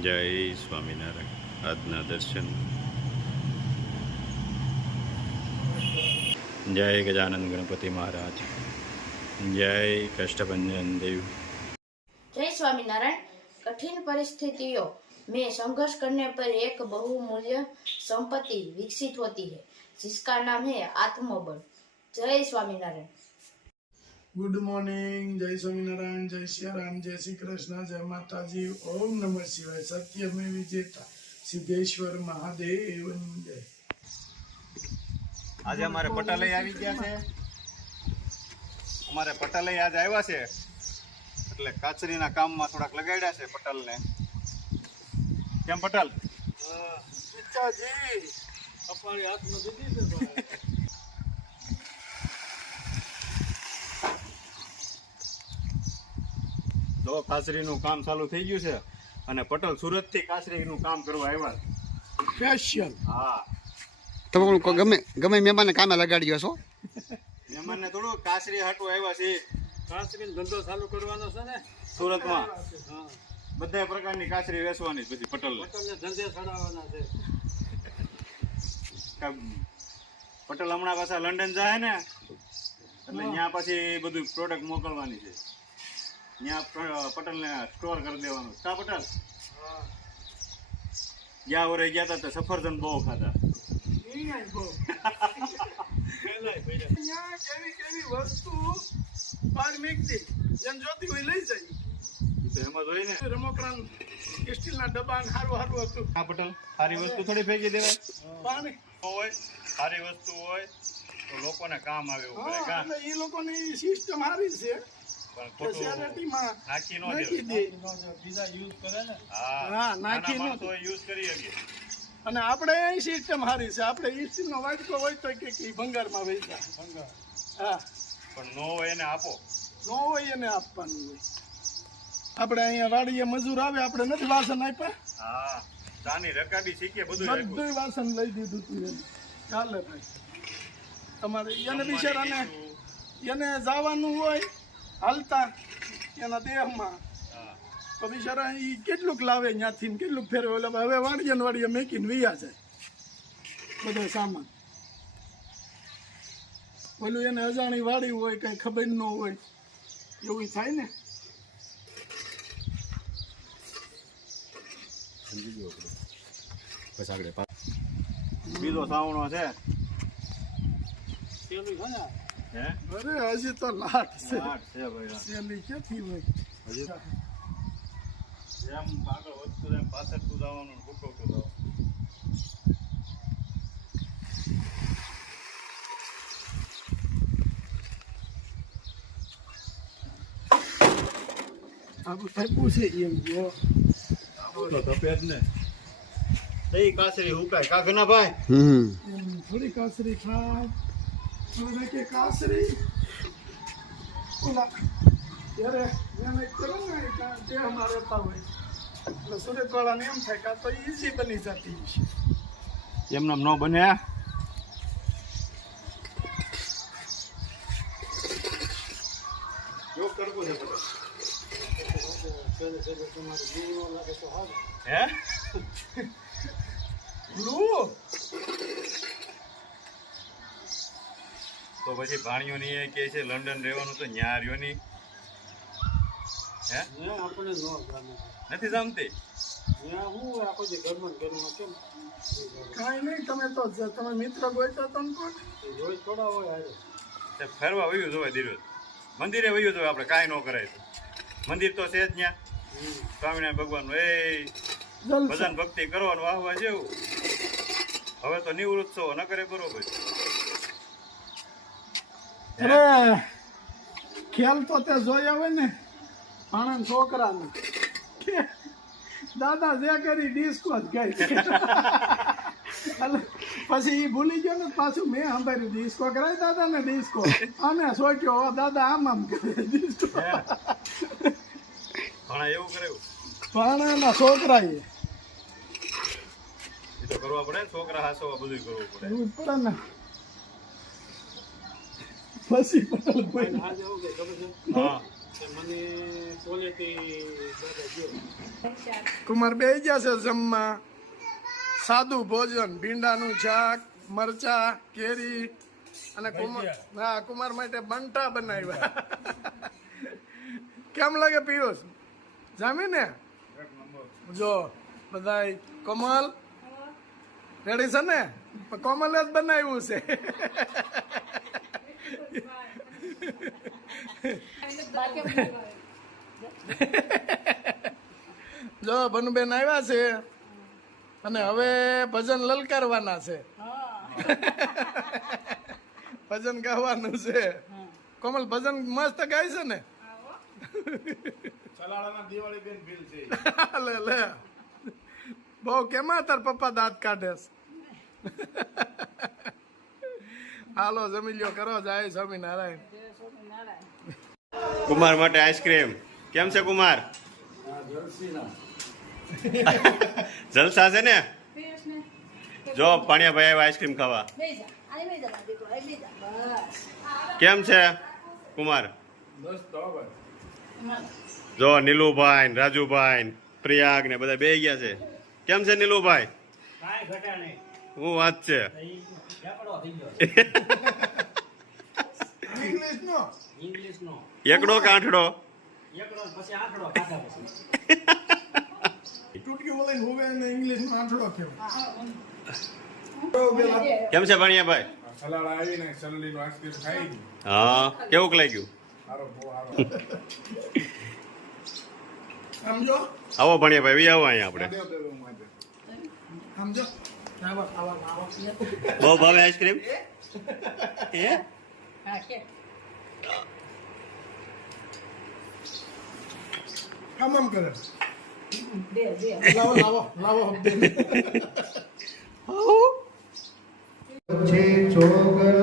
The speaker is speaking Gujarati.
જય સ્વામિનારાયણ. આજના દર્શન. જય ગજાનંદ ગણપતિ મહારાજ. જય કષ્ટભંજન દેવ. जय स्वामीनारायण। कठिन परिस्थितियों में संघर्ष करने पर एक बहुमूल्य संपत्ति विकसित होती है, जिसका नाम है आत्मबल। जय स्वामीनारायण। Good morning. जय स्वामीनारायण, जय श्री राम, जय श्री कृष्ण, जय माता जी। ओम नमः शिवाय। सत्य में विजेता सिद्धेश्वर महादेव जय। आज हमारे पटेल આવી ગયા છે. અમારે પટેલ આજ આવ્યા છે એટલે કાચરીના કામમાં થોડાક લગાડ્યા છે પટેલને. કેમ પટેલ? પિતાજી અપારી હાથમાં દીધી છે ભાઈ. જો કાચરીનું કામ ચાલુ થઈ ગયું છે અને પટેલ સુરતથી કાચરીનું કામ કરવા આવ્યા છે. સ્પેશિયલ. હા, તમે ગમે મહેમાનને કામે લગાડ્યો છો? મહેમાનને થોડું કાચરી હાટું આવ્યા છે. કાચરીનો ધંધો ચાલુ કરવાનો છે ને સુરતમાં બધા પ્રકારની કાચરી વેચવાની પછી પટેલને ધંધે ચડાવવાના છે. પટેલ હમણાં પાછા લંડન જાય ને એટલે ત્યાં પછી બધું પ્રોડક્ટ મોકલવાની છે. ત્યાં પટેલને સ્ટોર કરી દેવાનું. કા પટેલ? ગયા વરે ગયા હતા તો સફરજન બહુ ખાધા. કેવી વસ્તુ બહાર મેકતી જેમ જોતી હોય લઈ જાય. તો એમાં જોઈ ને રમકડાં સ્ટીલના ડબ્બા સારું સારું હતું. હા પટેલ, સારી વસ્તુ થોડી ફેંકી દેવાય. પાણી હોય સારી વસ્તુ હોય તો લોકોને કામ આવે એવું કરે. કા એટલે એ લોકોની સિસ્ટમ સારી છે. પણ ખોટું નાખી ન નાખી દે. બીજા યુઝ કરે ને. હા, હા, નાખી ન તો યુઝ કરી શકીએ. અને આપણે અહીં સિસ્ટમ સારી છે. આપણે સ્ટીલનો વાટકો હોય તો કે ભંગારમાં વેચા ભંગાર. હા, પણ નો હોય એને આપો. ન હોય એને આપવાનું હોય. આપણે અહીંયા વાડીએ મજૂર આવે, આપણે નથી વાસણ આપ્યા. હા, ચાની રકાબી શીખે બધું આપ્યું. બધું વાસણ લઈ દીધું તું એને. ચાલે ભાઈ તમારે એને બિચારાને એને જવાનું હોય હાલતા એના દેહમાં હા, તો બિચારા એ કેટલુંક લાવે ત્યાંથી ને કેટલુંક ફેરવે. એટલે હવે વાડીએ ને વાડીએ મેકીને વૈયા જાય બધો સામાન. પેલું એને અજાણી વાડી હોય, કઈ ખબર ન હોય એવું થાય ને. બીજો સાવણો છે. હે? અરે હજી તો લાટ છે. લાટ છે ભાઈ. સેલી ક્યાંથી હોય? હજી જેમ આગળ વધતું જાય પાછળતું જવાનું, ફૂટતું જવાનું. આવું થાય પૂછે એમ જો તો તપે જ ને. એ કાસરી હુકાય કા ઘના ભાઈ? એમ થોડી કાસરી થાય. મને કે કાસરી ઓલા ત્યારે એને કરો ને તે અમારે રહેતા હોય એટલે સુરતવાળાને એમ થાય કે આ તો ઈઝી બની જતી છે. એમને ન બને. યોગ કરવું છે બધો. હે? તો પછી ભાણિયોની એ કહે છે લંડન રહેવાનું તો ન્યા રહ્યો ની. હે? આપણે નથી જમતી? કાંઈ નહીં. તમે મિત્ર ગોઈતો તો ને કોણ થોડા હોય તે ફરવા વયું જોવાય દીરોજ. મંદિરે વયું જોવાય. આપણે કાંઈ ન કરાય તો. મંદિર તો છે જ ત્યાં સ્વામિનારાયણ ભગવાનનું. એ ભજન ભક્તિ કરવાનું વાહવા જેવું. હવે તો નિવૃત્ત છો ન કરે બરોબર. અરે ખ્યાલ તો તે જોયા હોય ને આણંદ છોકરાને દાદા જે કરી ડિસ્કો જ ગઈ. પછી એ ભૂલી ગયો ને પાછું મેં સાંભળ્યું ડિસ્કો કરાય દાદા ને ડિસ્કો અને સોચ્યો દાદા આમ કરે ડિસ્કો. ઘણા એવું કરે. ભાણાના છોકરા એ તો કરવા પડે ને. છોકરા હાસવા બધું કરવું પડે. એવું જ પડે ને. પછી પટેલ હા, કુમાર બે ગયા છે જમવા. સાદું ભોજન, ભીંડાનું શાક, મરચા, કેરી અને કુમાર માટે બંટા બનાવ્યા. કેમ લાગે પિયુષ? જામી ને? જો બધાય કોમલ રેડી છે ને? કોમલે જ બનાવ્યું છે. જો ભનુબેન આવ્યા છે અને હવે ભજન લલકારવાના છે. ભજન ગાવાનું છે. કોમલ ભજન મસ્ત ગાય છે ને? લે લે બહુ કેમાં તાર પપ્પા દાંત કાઢે છે. હાલો જમી લ્યો, કરો જાય સ્વામિનારાયણ. કુમાર માટે આઈસ્ક્રીમ કેમ છે કુમાર? જલસા છે ને? જો પાણીયાભાઈ આવ્યા આઈસ્ક્રીમ ખાવા. કેમ છે કુમાર? જો નીલુભાઈ ને રાજુભાઈ ને પ્રિયાગ ને બધા બે ગયા છે. કેમ છે નીલુભાઈ? હું વાત છે. એકડો કે આઠડો? ટૂટકી બોલાઈને હોવે અને ઇંગ્લિશમાં આંઠડો કહેવાય. કેમ છે ભાણિયાભાઈ? સલાડ આવીને સલ્લીનો આઈસ્ક્રીમ ખાઈ ગઈ. હા કેવું લાગ્યું? સારો બહુ સારો. સમજો આવો ભાણિયાભાઈ વી આવો અહીંયા આપણે. દેવ દેવ માટે. સમજો આવા આવા આવા બહુ ભાવે આઈસ્ક્રીમ? હે આમ કરે. લાવો લાવો લાવો ચોગલ